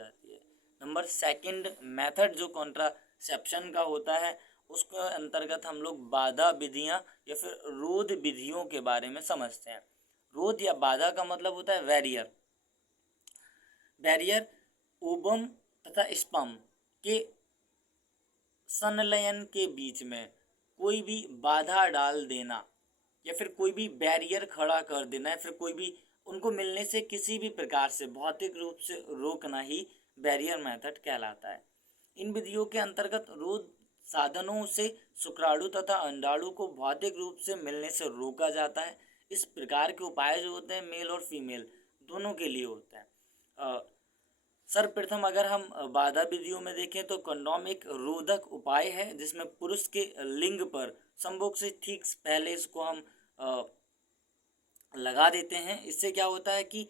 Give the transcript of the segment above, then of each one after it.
जाती है। Number second method जो कॉन्ट्रासेप्शन का होता है, उसके अंतर्गत हम लोग बाधा विधियां या फिर रोध विधियों के बारे में समझते हैं। रोध या बाधा का मतलब होता है बैरियर। बैरियर ओवम तथा स्पर्म के संलयन के बीच में कोई भी बाधा डाल देना या फिर कोई भी बैरियर खड़ा कर देना या फिर कोई भी उनको मिलने से किसी भी प्रकार से भौतिक रूप से रोकना ही बैरियर मेथड कहलाता है। इन विधियों के अंतर्गत रोध साधनों से शुक्राणु तथा अंडाणु को भौतिक रूप से मिलने से रोका जाता है। इस प्रकार के उपाय जो होते हैं मेल और फीमेल दोनों के लिए होते हैं। सर्वप्रथम अगर हम बाधा विधियों में देखें तो कंडोम एक रोधक उपाय है जिसमें पुरुष के लिंग पर संभोग से ठीक पहले इसको हम लगा देते हैं। इससे क्या होता है कि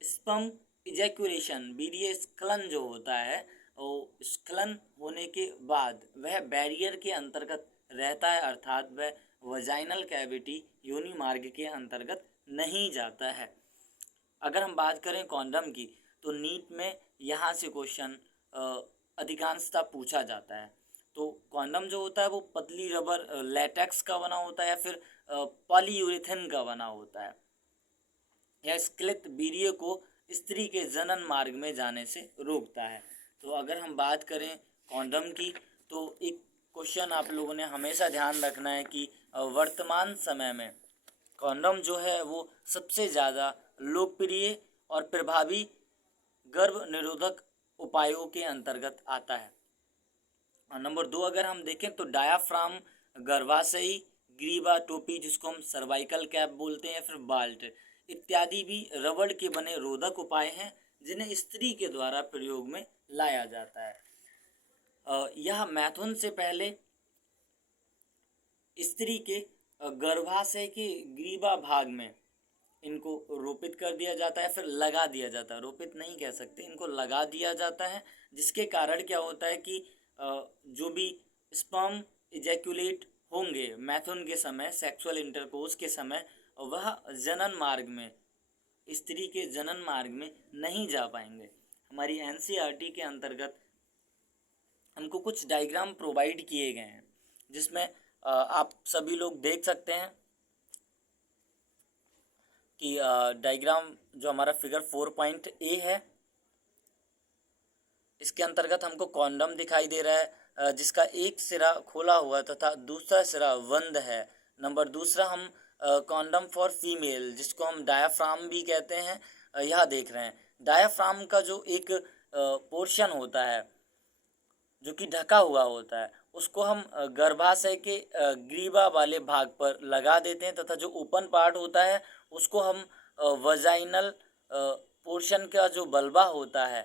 स्पर्म इजैक्यूलेशन वीर्य स्खलन जो होता है और स्खलन होने के बाद वह बैरियर के अंतर्गत रहता है, अर्थात वह वजाइनल कैविटी योनि मार्ग के अंतर्गत नहीं जाता है। अगर हम बात करें कॉन्डम की तो नीट में यहाँ से क्वेश्चन अधिकांशतः पूछा जाता है। तो कॉन्डम जो होता है वो पतली रबर लैटेक्स का बना होता है या फिर पॉलीयूरेथेन का बना होता है। यह स्खलित वीर्य को स्त्री के जनन मार्ग में जाने से रोकता है। तो अगर हम बात करें कॉन्डम की तो एक क्वेश्चन आप लोगों ने हमेशा ध्यान रखना है कि वर्तमान समय में कॉन्डम जो है वो सबसे ज़्यादा लोकप्रिय और प्रभावी गर्भ निरोधक उपायों के अंतर्गत आता है। और नंबर 2 अगर हम देखें तो डायाफ्राम, गर्भाशयी ग्रीवा टोपी जिसको हम सर्वाइकल कैप बोलते हैं या फिर बाल्ट इत्यादि भी रबड़ के बने रोधक उपाय हैं जिन्हें स्त्री के द्वारा प्रयोग में लाया जाता है। यह मैथुन से पहले स्त्री के गर्भाशय के ग्रीवा भाग में इनको रोपित कर दिया जाता है, फिर लगा दिया जाता है। रोपित नहीं कह सकते, इनको लगा दिया जाता है, जिसके कारण क्या होता है कि जो भी स्पर्म इजैक्यूलेट होंगे मैथुन के समय, सेक्सुअल इंटरकोर्स के समय, वह जनन मार्ग में, स्त्री के जनन मार्ग में नहीं जा पाएंगे। हमारी एनसीईआरटी के अंतर्गत हमको कुछ डायग्राम प्रोवाइड किए गए हैं जिसमें आप सभी लोग देख सकते हैं कि डायग्राम जो हमारा फिगर 4.A है इसके अंतर्गत हमको कॉन्डम दिखाई दे रहा है जिसका एक सिरा खोला हुआ तथा दूसरा सिरा बंद है। नंबर दूसरा हम कॉन्डम फॉर फीमेल जिसको हम डायाफ्राम भी कहते हैं यह देख रहे हैं। डायाफ्राम का जो एक पोर्शन होता है जो कि ढका हुआ होता है उसको हम गर्भाशय के ग्रीवा वाले भाग पर लगा देते हैं तथा जो ओपन पार्ट होता है उसको हम वजाइनल पोर्शन का जो बल्बा होता है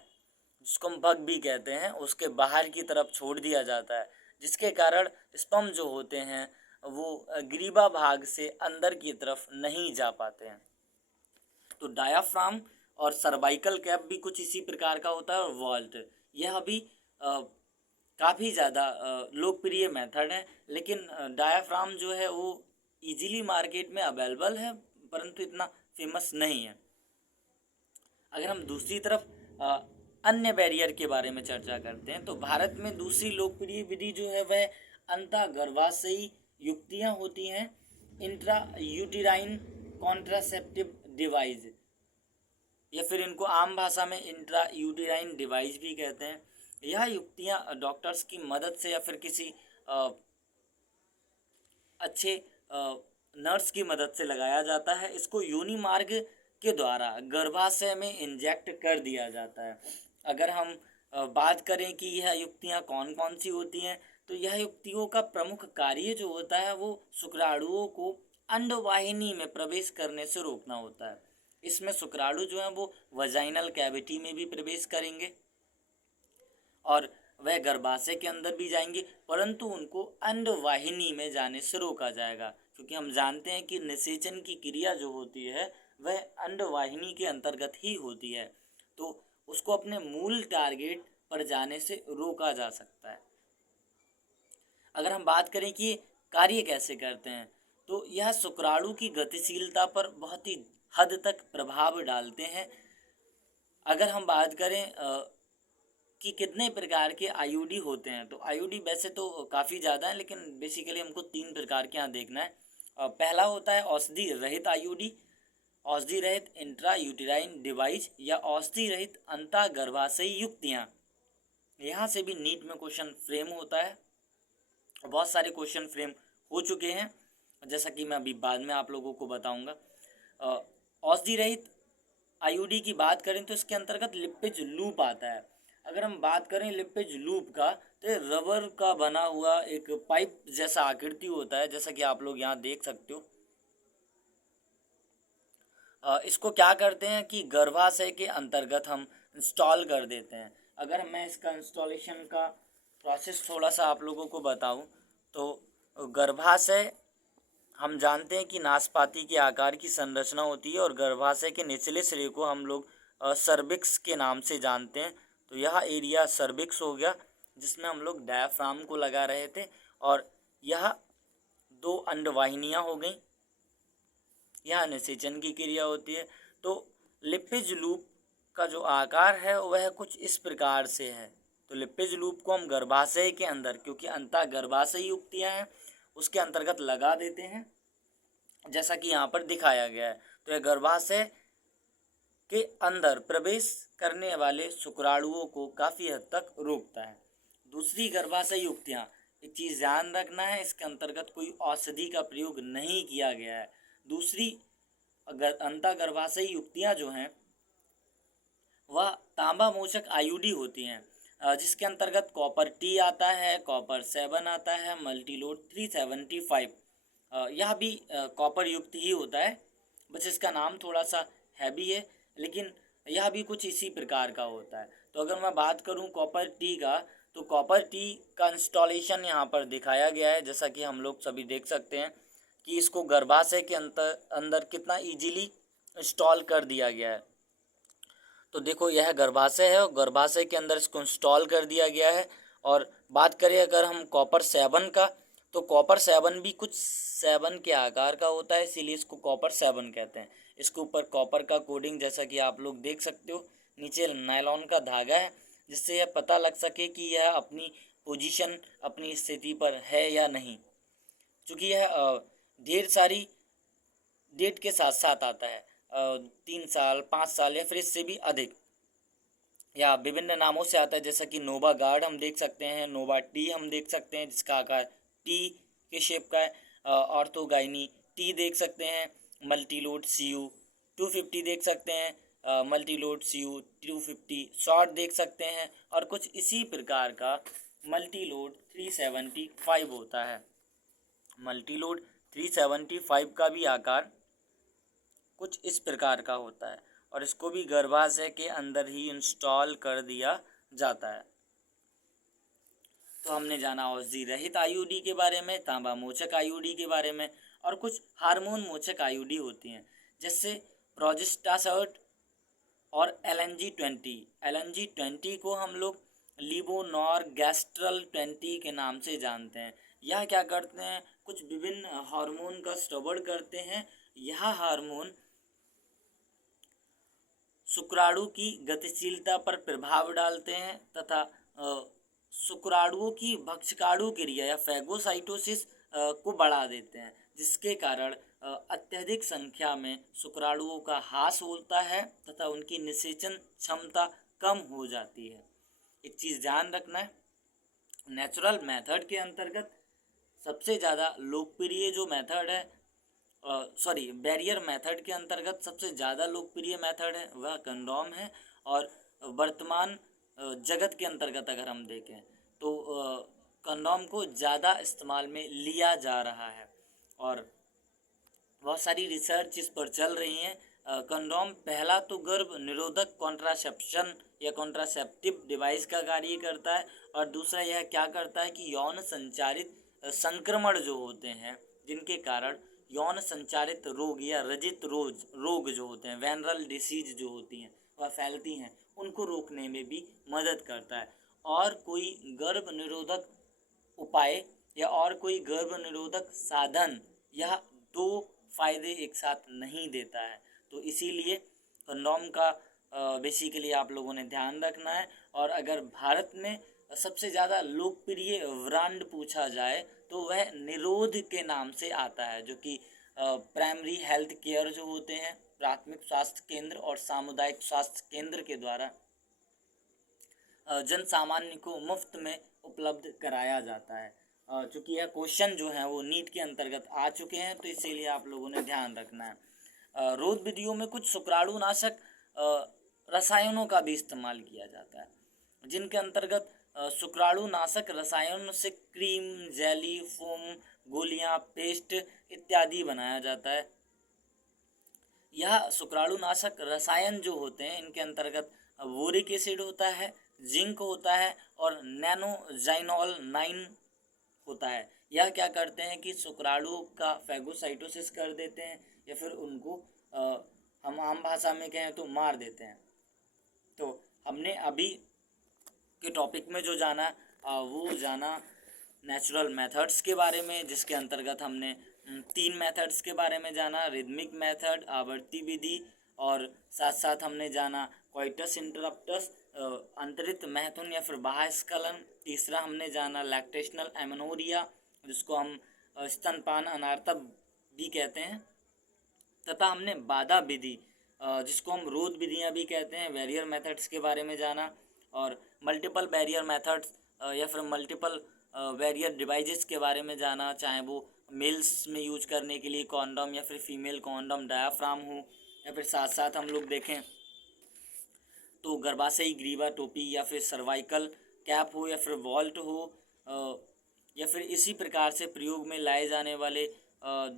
जिसको हम बग भी कहते हैं उसके बाहर की तरफ छोड़ दिया जाता है, जिसके कारण स्पर्म जो होते हैं वो ग्रीवा भाग से अंदर की तरफ नहीं जा पाते हैं। तो डायाफ्राम और सर्वाइकल कैप भी कुछ इसी प्रकार का होता है और वॉल्ट यह भी काफ़ी ज़्यादा लोकप्रिय मेथड है, लेकिन डायाफ्राम जो है वो इजीली मार्केट में अवेलेबल है परंतु इतना फेमस नहीं है। अगर हम दूसरी तरफ अन्य बैरियर के बारे में चर्चा करते हैं तो भारत में दूसरी लोकप्रिय विधि जो है वह अंतः गर्भाशयी युक्तियाँ होती हैं, इंट्रा यूटेराइन कॉन्ट्रासेप्टिव डिवाइस या फिर इनको आम भाषा में इंट्रा यूटेराइन डिवाइस भी कहते हैं। यह युक्तियाँ डॉक्टर्स की मदद से या फिर किसी अच्छे नर्स की मदद से लगाया जाता है। इसको योनि मार्ग के द्वारा गर्भाशय में इंजेक्ट कर दिया जाता है। अगर हम बात करें कि यह युक्तियाँ कौन कौन सी होती हैं तो यह युक्तियों का प्रमुख कार्य जो होता है वो शुक्राणुओं को अंडवाहिनी में प्रवेश करने से रोकना होता है। इसमें शुक्राणु जो है वो वजाइनल कैविटी में भी प्रवेश करेंगे और वह गर्भाशय के अंदर भी जाएंगे, परंतु उनको अंडवाहिनी में जाने से रोका जाएगा क्योंकि हम जानते हैं कि निषेचन की क्रिया जो होती है वह अंडवाहिनी के अंतर्गत ही होती है, तो उसको अपने मूल टारगेट पर जाने से रोका जा सकता है। अगर हम बात करें कि कार्य कैसे करते हैं तो यह शुक्राणु की गतिशीलता पर बहुत ही हद तक प्रभाव डालते हैं। अगर हम बात करें कि कितने प्रकार के आईयूडी होते हैं, तो आईयूडी वैसे तो काफ़ी ज़्यादा है, लेकिन बेसिकली हमको 3 प्रकार के यहाँ देखना है। पहला होता है औषधि रहित आईयूडी, औषधि रहित इंट्रा यूटेराइन डिवाइस या औषधि रहित अंतःगर्भाशयी युक्तियाँ। यहाँ से भी नीट में क्वेश्चन फ्रेम होता है, बहुत सारे क्वेश्चन फ्रेम हो चुके हैं, जैसा कि मैं अभी बाद में आप लोगों को बताऊंगा। औषधि रहित आईयूडी की बात करें तो इसके अंतर्गत लिपिज लूप आता है। अगर हम बात करें लिपिज लूप का, तो रबर का बना हुआ एक पाइप जैसा आकृति होता है, जैसा कि आप लोग यहाँ देख सकते हो। इसको क्या करते हैं कि गर्भाशय के अंतर्गत हम इंस्टॉल कर देते हैं। अगर मैं इसका इंस्टॉलेशन का प्रोसेस थोड़ा सा आप लोगों को बताऊं, तो गर्भाशय हम जानते हैं कि नाशपाती के आकार की संरचना होती है और गर्भाशय के निचले सिरे को हम लोग सर्विक्स के नाम से जानते हैं। तो यह एरिया सर्विक्स हो गया, जिसमें हम लोग डायाफ्राम को लगा रहे थे, और यह 2 अंडवाहिनियाँ हो गई, यह निषेचन की क्रिया होती है। तो लिपिज लूप का जो आकार है वह कुछ इस प्रकार से है। तो लिपिज लूप को हम गर्भाशय के अंदर, क्योंकि अंतः गर्भाशय युक्तियाँ हैं, उसके अंतर्गत लगा देते हैं, जैसा कि यहाँ पर दिखाया गया है। तो यह गर्भाशय के अंदर प्रवेश करने वाले शुक्राणुओं को काफ़ी हद तक रोकता है। दूसरी गर्भाशय युक्तियाँ, एक चीज़ ध्यान रखना है, इसके अंतर्गत कोई औषधि का प्रयोग नहीं किया गया है। दूसरी अंतःगर्भाशयी युक्तियाँ जो हैं वह तांबा मोचक आईयूडी होती हैं, जिसके अंतर्गत कॉपर टी आता है, कॉपर 7 आता है, मल्टीलोड 375। यह भी कॉपर युक्त ही होता है, बस इसका नाम थोड़ा सा हैवी है, लेकिन यह भी कुछ इसी प्रकार का होता है। तो अगर मैं बात करूं कॉपर टी का, तो कॉपर टी का इंस्टॉलेशन यहाँ पर दिखाया गया है, जैसा कि हम लोग सभी देख सकते हैं कि इसको गर्भाशय के अंदर कितना इजीली इंस्टॉल कर दिया गया है। तो देखो यह गर्भाशय है और गर्भाशय के अंदर इसको इंस्टॉल कर दिया गया है। और बात करें अगर हम कॉपर 7 का, तो कॉपर 7 भी कुछ 7 के आकार का होता है, इसीलिए इसको कॉपर 7 कहते हैं। इसके ऊपर कॉपर का कोडिंग, जैसा कि आप लोग देख सकते हो, नीचे नायलॉन का धागा है, जिससे यह पता लग सके कि यह अपनी पोजीशन, अपनी स्थिति पर है या नहीं। चूँकि यह ढेर सारी डेट के साथ साथ आता है, 3 साल, 5 साल या फिर इससे भी अधिक, या विभिन्न नामों से आता है, जैसा कि नोवा गार्ड हम देख सकते हैं, नोवा टी हम देख सकते हैं जिसका आकार टी के शेप का है, ऑर्थोगाइनी टी देख सकते हैं, मल्टीलोड CU 250 देख सकते हैं, मल्टीलोड CU 250 शॉर्ट देख सकते हैं, और कुछ इसी प्रकार का मल्टीलोड 375 होता है। मल्टीलोड 375 का भी आकार कुछ इस प्रकार का होता है, और इसको भी गर्भाशय के अंदर ही इंस्टॉल कर दिया जाता है। तो हमने जाना औषधि रहित आईयूडी के बारे में, तांबा मोचक आईयूडी के बारे में, और कुछ हार्मोन मोचक आईयूडी होती हैं, जैसे प्रोजेस्टासर्ट और LNG-20 को हम लोग लिवोनॉरगेस्ट्रल 20 के नाम से जानते हैं। यह क्या करते हैं, कुछ विभिन्न हार्मोन का स्रावण करते हैं। यह हार्मोन शुक्राणु की गतिशीलता पर प्रभाव डालते हैं तथा शुक्राणुओं की भक्षकाणु क्रिया या फैगोसाइटोसिस को बढ़ा देते हैं, जिसके कारण अत्यधिक संख्या में शुक्राणुओं का ह्रास होता है तथा उनकी निषेचन क्षमता कम हो जाती है। एक चीज़ ध्यान रखना है, नेचुरल मेथड के अंतर्गत सबसे ज़्यादा लोकप्रिय जो मेथड है, बैरियर मेथड के अंतर्गत सबसे ज़्यादा लोकप्रिय मेथड है वह कंडोम है। और वर्तमान जगत के अंतर्गत अगर हम देखें तो कंडोम को ज़्यादा इस्तेमाल में लिया जा रहा है, और बहुत सारी रिसर्च इस पर चल रही हैं। कंडोम पहला तो गर्भ निरोधक कॉन्ट्रासेप्शन या कॉन्ट्रासेप्टिव डिवाइस का कार्य करता है, और दूसरा यह क्या करता है कि यौन संचारित संक्रमण जो होते हैं, जिनके कारण यौन संचारित रोग या रजित रोग जो होते हैं, वेनरल डिसीज जो होती हैं वह फैलती हैं, उनको रोकने में भी मदद करता है। और कोई गर्भ निरोधक उपाय या और कोई गर्भ निरोधक साधन यह 2 फायदे एक साथ नहीं देता है। तो इसीलिए कंडोम का बेसिकली आप लोगों ने ध्यान रखना है। और अगर भारत में सबसे ज़्यादा लोकप्रिय ब्रांड पूछा जाए तो वह निरोध के नाम से आता है, जो कि प्राइमरी हेल्थ केयर जो होते हैं, प्राथमिक स्वास्थ्य केंद्र और सामुदायिक स्वास्थ्य केंद्र के द्वारा जन सामान्य को मुफ्त में उपलब्ध कराया जाता है। चूँकि यह क्वेश्चन जो है वो नीट के अंतर्गत आ चुके हैं, तो इसीलिए आप लोगों ने ध्यान रखना है। रोग विधियों में कुछ शुक्राणुनाशक रसायनों का भी इस्तेमाल किया जाता है, जिनके अंतर्गत शुक्राणुनाशक रसायनों से क्रीम, जेली, फोम, गोलियां, पेस्ट इत्यादि बनाया जाता है। यह शुक्राणुनाशक रसायन जो होते हैं, इनके अंतर्गत बोरिक एसिड होता है, जिंक होता है और नैनोजाइनॉल 9 होता है। यह क्या करते हैं कि शुक्राणु का फैगोसाइटोसिस कर देते हैं या फिर उनको हम आम भाषा में कहें तो मार देते हैं। तो हमने अभी के टॉपिक में जो जाना वो जाना नेचुरल मेथड्स के बारे में, जिसके अंतर्गत हमने 3 मेथड्स के बारे में जाना, रिदमिक मेथड, आवर्ती विधि और साथ साथ हमने जाना कोइटस इंटरप्टस, अंतरित मैथुन या फिर बाह्य स्खलन। तीसरा हमने जाना लैक्टेशनल एमेनोरिया, जिसको हम स्तनपान अनार्थक भी कहते हैं। तथा हमने बाधा विधि, जिसको हम रोध विधियाँ भी कहते हैं, बैरियर मेथड्स के बारे में जाना। और मल्टीपल बैरियर मेथड्स या फिर मल्टीपल बैरियर डिवाइसेस के बारे में जाना, चाहे वो मेल्स में यूज करने के लिए कॉन्डम या फिर फीमेल कॉन्डम डायाफ्राम हो, या फिर साथ साथ हम लोग देखें तो गर्भाशयी ग्रीवा टोपी या फिर सर्वाइकल कैप हो या फिर वॉल्ट हो, या फिर इसी प्रकार से प्रयोग में लाए जाने वाले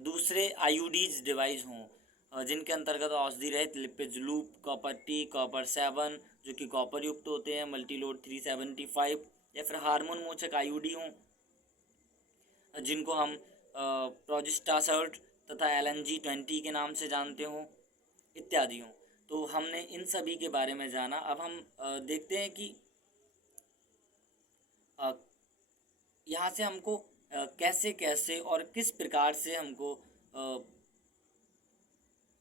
दूसरे आईयूडीज डिवाइस हों, जिनके अंतर्गत औषधि रहित lipid loop, copper T, copper 7 जो कि कॉपर युक्त होते हैं, मल्टीलोड 375 या फिर हार्मोन मोचक आईयूडी हों, जिनको हम प्रोजेस्टासर्ट तथा LNG-20 के नाम से जानते हों, इत्यादि हों। तो हमने इन सभी के बारे में जाना। अब हम देखते हैं कि यहाँ से हमको कैसे कैसे और किस प्रकार से हमको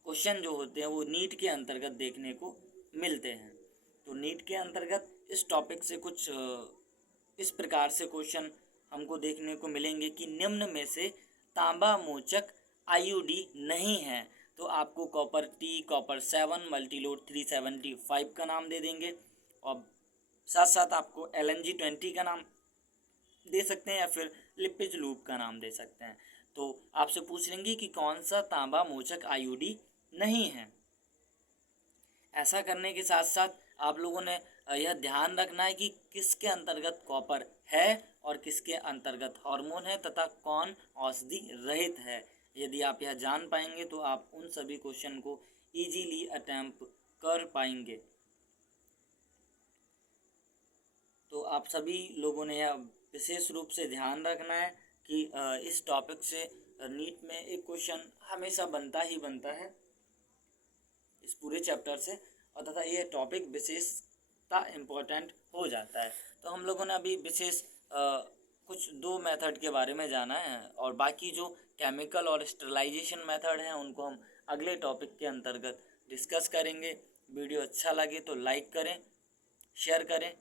क्वेश्चन जो होते हैं वो नीट के अंतर्गत देखने को मिलते हैं। तो नीट के अंतर्गत इस टॉपिक से कुछ इस प्रकार से क्वेश्चन हमको देखने को मिलेंगे कि निम्न में से तांबा मोचक आईयूडी नहीं है, तो आपको कॉपर टी, कॉपर 7, मल्टीलोड 375 का नाम दे देंगे और साथ साथ आपको LNG-20 का नाम दे सकते हैं या फिर लिपिड लूप का नाम दे सकते हैं। तो आपसे पूछ लेंगे कि कौन सा तांबा मोचक आईयूडी नहीं है। ऐसा करने के साथ साथ आप लोगों ने यह ध्यान रखना है कि किसके अंतर्गत कॉपर है और किसके अंतर्गत हार्मोन है तथा कौन औषधि रहित है। यदि आप यह जान पाएंगे तो आप उन सभी क्वेश्चन को इजीली अटेम्प्ट कर पाएंगे। तो आप सभी लोगों ने यह विशेष रूप से ध्यान रखना है कि इस टॉपिक से नीट में एक क्वेश्चन हमेशा बनता ही बनता है इस पूरे चैप्टर से, और तथा यह टॉपिक विशेषता इम्पोर्टेंट हो जाता है। तो हम लोगों ने अभी विशेष कुछ 2 मेथड के बारे में जाना है और बाकी जो केमिकल और स्टरलाइजेशन मेथड हैं उनको हम अगले टॉपिक के अंतर्गत डिस्कस करेंगे। वीडियो अच्छा लगे तो लाइक करें, शेयर करें,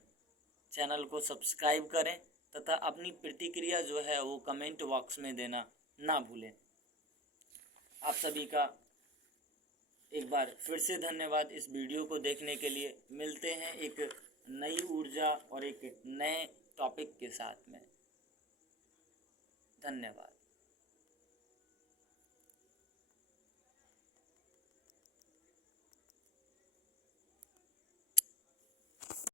चैनल को सब्सक्राइब करें तथा अपनी प्रतिक्रिया जो है वो कमेंट बॉक्स में देना ना भूलें। आप सभी का एक बार फिर से धन्यवाद इस वीडियो को देखने के लिए। मिलते हैं एक नई ऊर्जा और एक नए टॉपिक के साथ में। धन्यवाद।